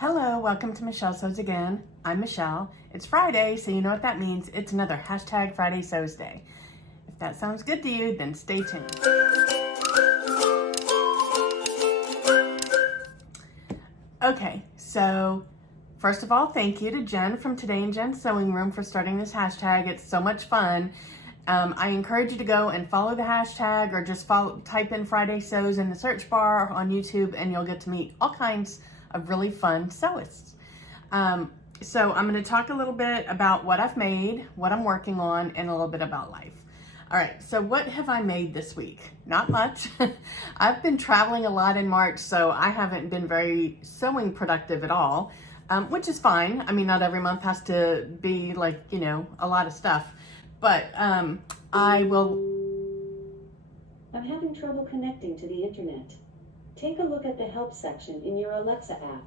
Hello, welcome to Michelle Sews Again. I'm Michelle. It's Friday, so you know what that means. It's another hashtag Friday Sews Day. If that sounds good to you, then stay tuned. Okay, so first of all, thank you to Jen from Today in Jen's Sewing Room for starting this hashtag. It's so much fun. I encourage you to go and follow the hashtag or just type in Friday Sews in the search bar on YouTube and you'll get to meet all kinds of really fun sewists. So I'm going to talk a little bit about what I've made, what I'm working on, and a little bit about life. All right, so what have I made this week? Not much. I've been traveling a lot in March, so I haven't been very sewing productive at all, which is fine. I mean, not every month has to be like, you know, a lot of stuff, but I will... I'm having trouble connecting to the internet. Take a look at the help section in your Alexa app.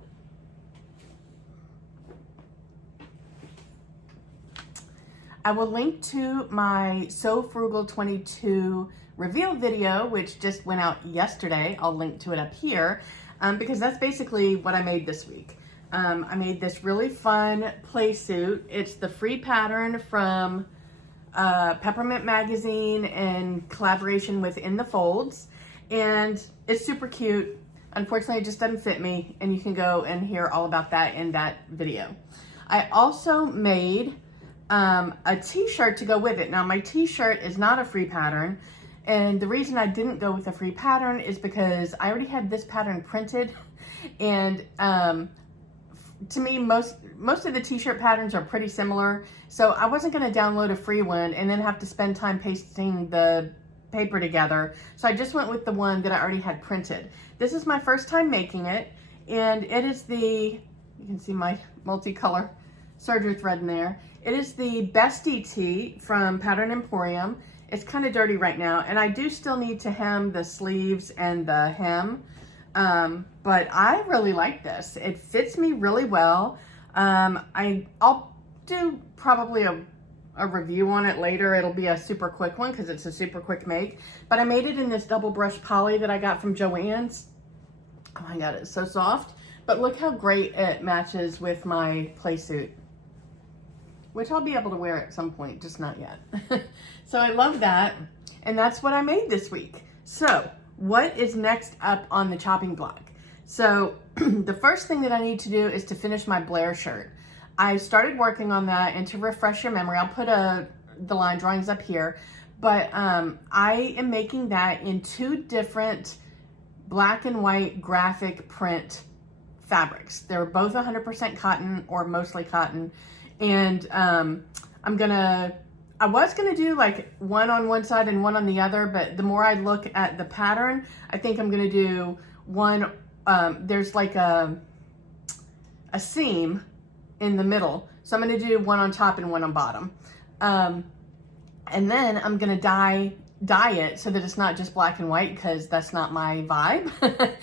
I will link to my Sew Frugal 22 reveal video, which just went out yesterday. I'll link to it up here because that's basically what I made this week. I made this really fun play suit. It's the free pattern from Peppermint Magazine in collaboration with In the Folds. And it's super cute. Unfortunately, it just doesn't fit me, and you can go and hear all about that in that video. I also made a t-shirt to go with it. Now, my t-shirt is not a free pattern, and the reason I didn't go with a free pattern is because I already had this pattern printed, and to me, most of the t-shirt patterns are pretty similar, so I wasn't going to download a free one and then have to spend time pasting the paper together. So I just went with the one that I already had printed. This is my first time making it, and it is you can see my multicolor Serger thread in there. It is the Bestie tee from Pattern Emporium. It's kind of dirty right now, and I do still need to hem the sleeves and the hem, but I really like this. It fits me really well. I'll do probably a review on it later. It'll be a super quick one because it's a super quick make, but I made it in this double brush poly that I got from Joann's. Oh my god, it's so soft, but look how great it matches with my play suit, which I'll be able to wear at some point, just not yet. So I love that, and that's what I made this week. So what is next up on the chopping block? So the first thing that I need to do is to finish my Blair shirt. I started working on that, and to refresh your memory, I'll put the line drawings up here, but I am making that in two different black and white graphic print fabrics. They're both 100% cotton or mostly cotton, and I was gonna do like one on one side and one on the other, but the more I look at the pattern, I think I'm gonna do one, there's like a seam in the middle. So I'm going to do one on top and one on bottom. And then I'm going to dye it so that it's not just black and white, because that's not my vibe.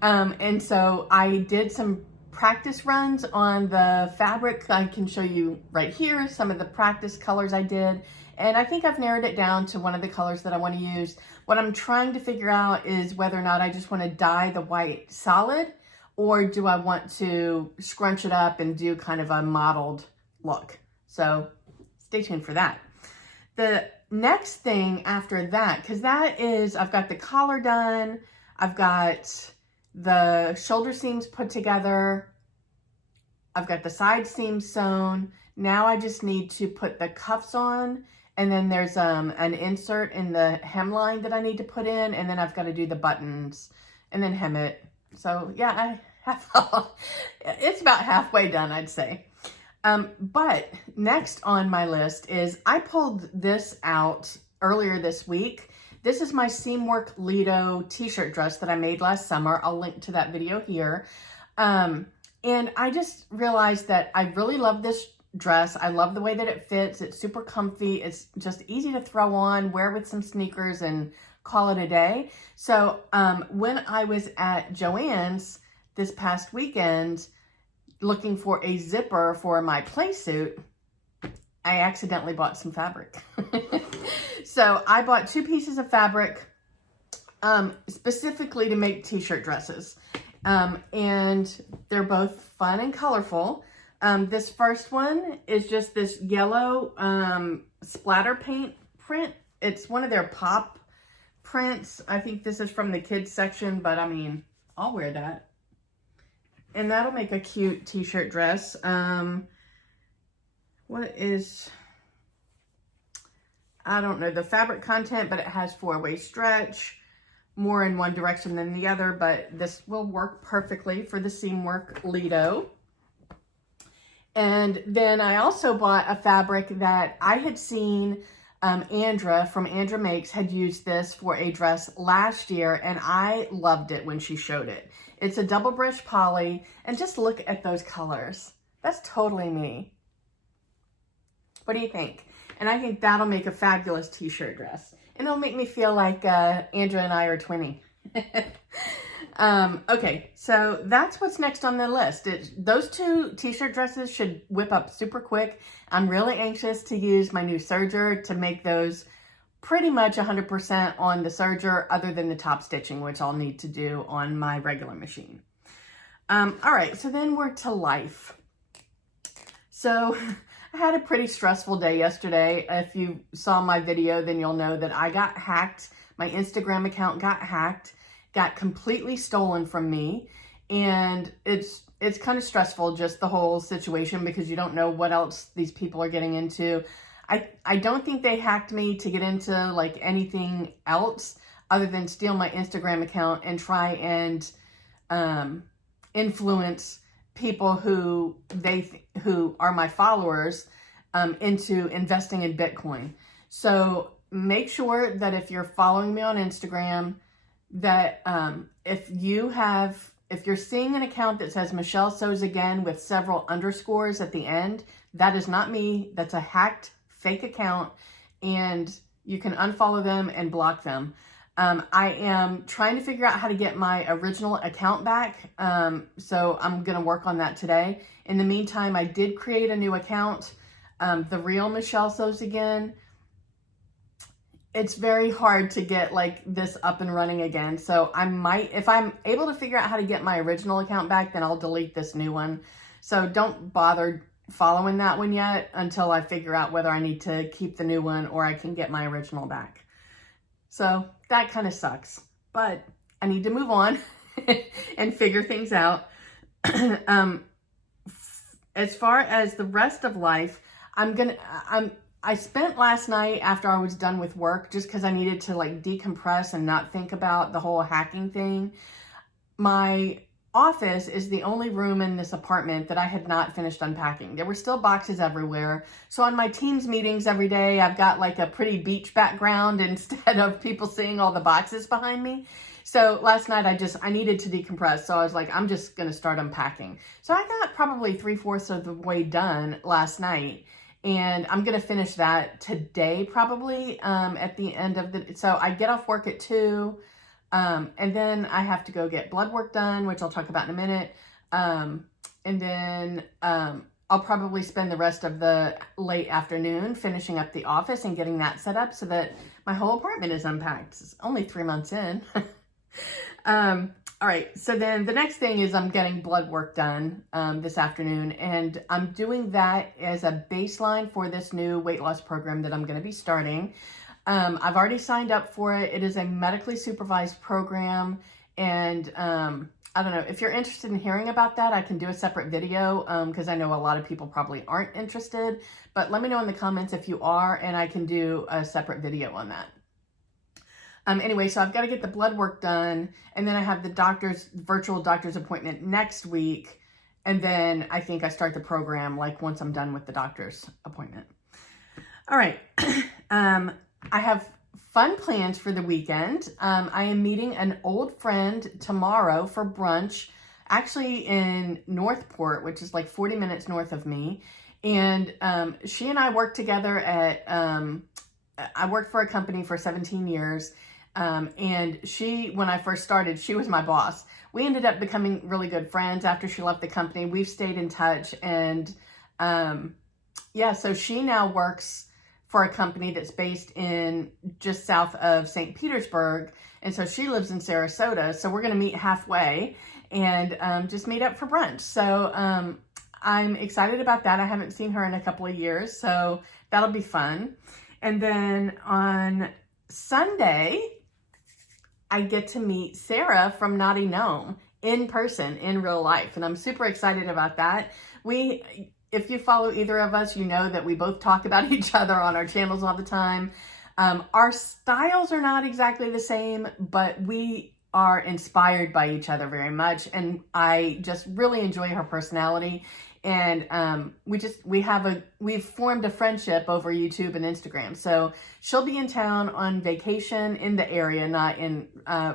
And so I did some practice runs on the fabric. I can show you right here some of the practice colors I did. And I think I've narrowed it down to one of the colors that I want to use. What I'm trying to figure out is whether or not I just want to dye the white solid, or do I want to scrunch it up and do kind of a mottled look? So stay tuned for that. The next thing after that, because that is, I've got the collar done, I've got the shoulder seams put together, I've got the side seams sewn. Now I just need to put the cuffs on, and then there's an insert in the hemline that I need to put in, and then I've got to do the buttons and then hem it. So yeah, it's about halfway done, I'd say. But next on my list is, I pulled this out earlier this week. This is my Seamwork Lito t-shirt dress that I made last summer. I'll link to that video here. And I just realized that I really love this dress. I love the way that it fits. It's super comfy. It's just easy to throw on, wear with some sneakers, and call it a day. So when I was at Joann's this past weekend looking for a zipper for my play suit, I accidentally bought some fabric. So I bought 2 pieces of fabric specifically to make t-shirt dresses. And they're both fun and colorful. This first one is just this yellow splatter paint print. It's one of their pop prints. I think this is from the kids section, but I mean, I'll wear that. And that'll make a cute t-shirt dress. What is, I don't know the fabric content, but it has 4-way stretch, more in one direction than the other, but this will work perfectly for the Seamwork Lito. And then I also bought a fabric that I had seen Andra from Andra Makes had used this for a dress last year, and I loved it when she showed it. It's a double brush poly, and just look at those colors. That's totally me. What do you think? And I think that'll make a fabulous t-shirt dress. And it'll make me feel like Andra and I are twinning. Okay, so that's what's next on the list. Those 2 t-shirt dresses should whip up super quick. I'm really anxious to use my new Serger to make those pretty much 100% on the Serger, other than the top stitching, which I'll need to do on my regular machine. All right, so then we're to life. So I had a pretty stressful day yesterday. If you saw my video, then you'll know that I got hacked. My Instagram account got hacked, got completely stolen from me. And it's kind of stressful, just the whole situation, because you don't know what else these people are getting into. I don't think they hacked me to get into like anything else other than steal my Instagram account and try and influence people who are my followers into investing in Bitcoin. So make sure that if you're following me on Instagram, that if you're seeing an account that says Michelle Sews Again with several underscores at the end, that is not me. That's a hacked fake account, and you can unfollow them and block them. I am trying to figure out how to get my original account back. So I'm going to work on that today. In the meantime, I did create a new account, the real Michelle Sews Again. It's very hard to get like this up and running again. So I might, if I'm able to figure out how to get my original account back, then I'll delete this new one. So don't bother following that one yet until I figure out whether I need to keep the new one or I can get my original back. So that kind of sucks, but I need to move on and figure things out. As far as the rest of life, I spent last night after I was done with work, just because I needed to like decompress and not think about the whole hacking thing. My office is the only room in this apartment that I had not finished unpacking. There were still boxes everywhere. So on my Teams meetings every day, I've got like a pretty beach background instead of people seeing all the boxes behind me. So last night I needed to decompress. So I was like, I'm just going to start unpacking. So I got probably 3/4 of the way done last night. And I'm going to finish that today, probably at the end of the, so I get off work at 2. And then I have to go get blood work done, which I'll talk about in a minute. And then I'll probably spend the rest of the late afternoon finishing up the office and getting that set up so that my whole apartment is unpacked. It's only 3 months in. All right, so then the next thing is I'm getting blood work done this afternoon, and I'm doing that as a baseline for this new weight loss program that I'm going to be starting. I've already signed up for it. It is a medically supervised program, and I don't know, if you're interested in hearing about that, I can do a separate video because I know a lot of people probably aren't interested, but let me know in the comments if you are, and I can do a separate video on that. Anyway, so I've got to get the blood work done, and then I have the virtual doctor's appointment next week, and then I think I start the program like once I'm done with the doctor's appointment. All right. I have fun plans for the weekend. I am meeting an old friend tomorrow for brunch, actually in Northport, which is like 40 minutes north of me. And she and I worked together at, I worked for a company for 17 years. And when I first started, she was my boss. We ended up becoming really good friends after she left the company. We've stayed in touch. And yeah, so she now works for a company that's based in just south of St. Petersburg. And so she lives in Sarasota. So we're going to meet halfway. and just meet up for brunch. So I'm excited about that. I haven't seen her in a couple of years, so that'll be fun. And then on Sunday, I get to meet Sarah from Naughty Gnome in person, in real life. And I'm super excited about that. If you follow either of us, you know that we both talk about each other on our channels all the time. Our styles are not exactly the same, but we are inspired by each other very much. And I just really enjoy her personality. And we've formed a friendship over YouTube and Instagram. So she'll be in town on vacation in the area, not in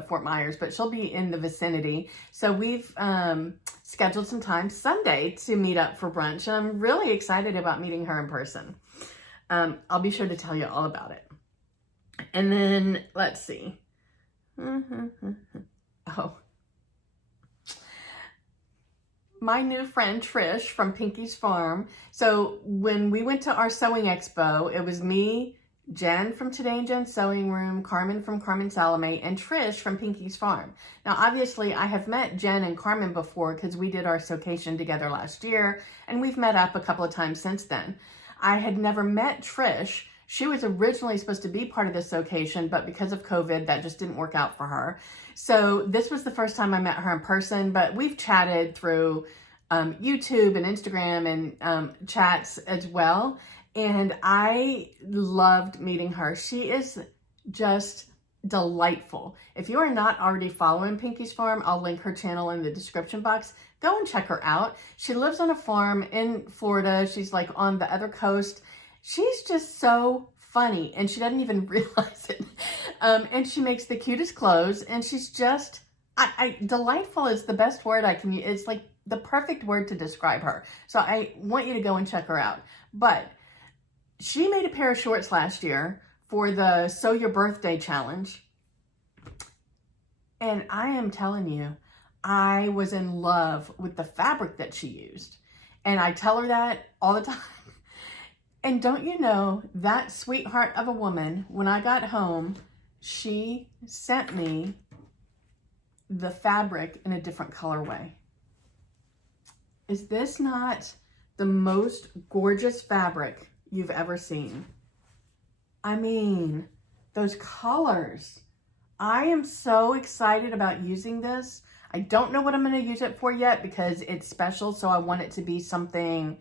Fort Myers, but she'll be in the vicinity. So we've scheduled some time Sunday to meet up for brunch. And I'm really excited about meeting her in person. I'll be sure to tell you all about it. And then let's see. Oh. My new friend Trish from Pinky's Farm. So when we went to our sewing expo, it was me, Jen from Today and Jen's Sewing Room, Carmen from Carmen Salome, and Trish from Pinky's Farm. Now, obviously, I have met Jen and Carmen before because we did our sewcation together last year, and we've met up a couple of times since then. I had never met Trish. She was originally supposed to be part of this sewcation, but because of COVID, that just didn't work out for her. So this was the first time I met her in person, but we've chatted through YouTube and Instagram and chats as well. And I loved meeting her. She is just delightful. If you are not already following Pinky's Farm, I'll link her channel in the description box. Go and check her out. She lives on a farm in Florida. She's like on the other coast. She's just so funny, and she doesn't even realize it. And she makes the cutest clothes, and she's just, delightful is the best word I can use. It's like the perfect word to describe her. So I want you to go and check her out. But she made a pair of shorts last year for the Sew Your Birthday Challenge. And I am telling you, I was in love with the fabric that she used. And I tell her that all the time. And don't you know, that sweetheart of a woman, when I got home, she sent me the fabric in a different colorway. Is this not the most gorgeous fabric you've ever seen? I mean, those colors. I am so excited about using this. I don't know what I'm going to use it for yet because it's special, so I want it to be something...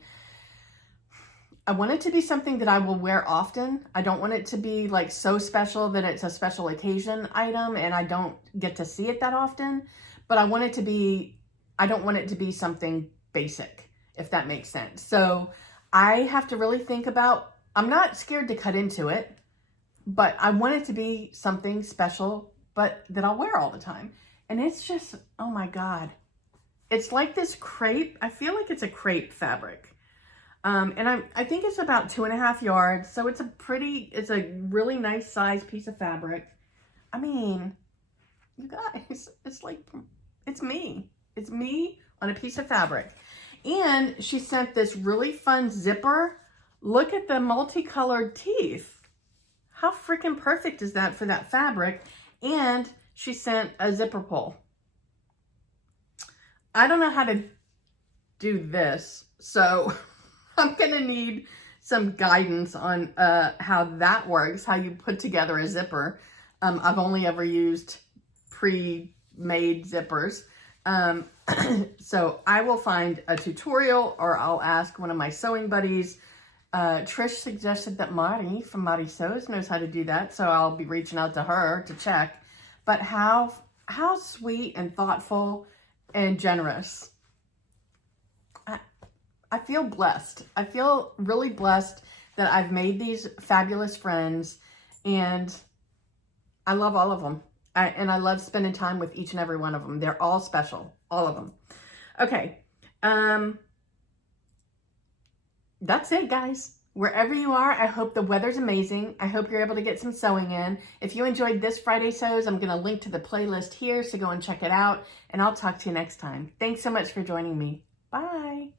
I want it to be something that I will wear often. I don't want it to be like so special that it's a special occasion item and I don't get to see it that often. But I want it to be, I don't want it to be something basic, if that makes sense. So I have to really think about, I'm not scared to cut into it, but I want it to be something special, but that I'll wear all the time. And it's just, oh my God. It's like this crepe. I feel like it's a crepe fabric. And I think it's about 2.5 yards. So it's a really nice size piece of fabric. I mean, you guys, it's like, it's me. It's me on a piece of fabric. And she sent this really fun zipper. Look at the multicolored teeth. How freaking perfect is that for that fabric? And she sent a zipper pull. I don't know how to do this, so I'm going to need some guidance on how that works, how you put together a zipper. I've only ever used pre-made zippers. So I will find a tutorial or I'll ask one of my sewing buddies. Trish suggested that Marty from Marty Sews knows how to do that, so I'll be reaching out to her to check. But how sweet and thoughtful and generous. I feel blessed. I feel really blessed that I've made these fabulous friends, and I love all of them. And I love spending time with each and every one of them. They're all special, all of them. Okay. That's it, guys. Wherever you are, I hope the weather's amazing. I hope you're able to get some sewing in. If you enjoyed this Friday Sews, I'm going to link to the playlist here, so go and check it out. And I'll talk to you next time. Thanks so much for joining me. Bye.